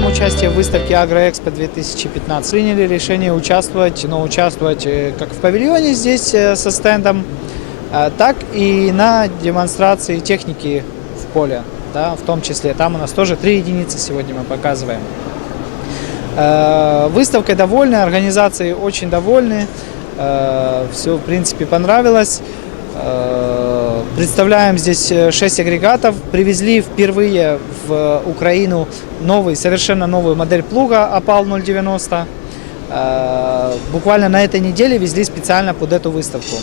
Принимаем участие в выставке Агроэкспо 2015. Приняли решение участвовать, но участвовать э, как в павильоне здесь э, со стендом, э, так и на демонстрации техники в поле, да, в том числе. Там у нас тоже три единицы сегодня мы показываем. Э, Выставкой довольны, организацией очень довольны. Все, в принципе, понравилось. Э, Представляем здесь 6 агрегатов. Привезли впервые в Украину новый, совершенно новую модель плуга Опал 090. Э, Буквально на этой неделе везли специально под эту выставку.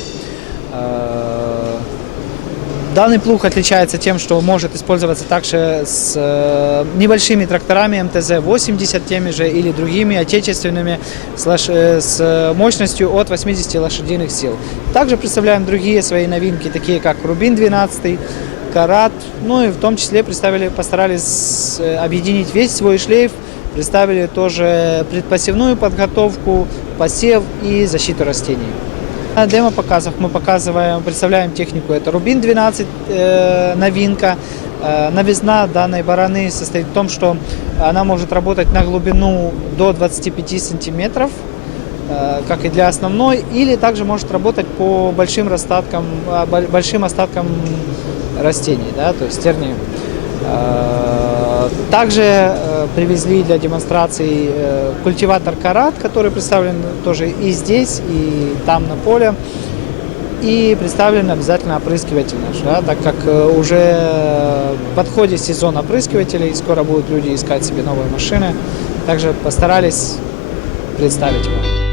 Данный плуг отличается тем, что может использоваться также с э, небольшими тракторами МТЗ-80 теми же или другими отечественными э, с мощностью от 80 лошадиных сил. Также представляем другие свои новинки, такие как Рубин 12, Карат, ну и в том числе представили, постарались э, объединить весь свой шлейф, представили тоже предпосевную подготовку, посев и защиту растений. На демо-показах мы показываем, представляем технику. Это Рубин 12, э, новинка. Э, новизна данной бараны состоит в том, что она может работать на глубину до 25 сантиметров, э, как и для основной, или также может работать по большим растаткам, а, бо- большим остаткам растений, да, то есть тернии. Э, Также э, привезли для демонстрации э, культиватор Карат, который представлен тоже и здесь, и там на поле. И представлен обязательно опрыскиватель наш, да, так как э, уже подходит сезон опрыскивателей, скоро будут люди искать себе новые машины. Также постарались представить его.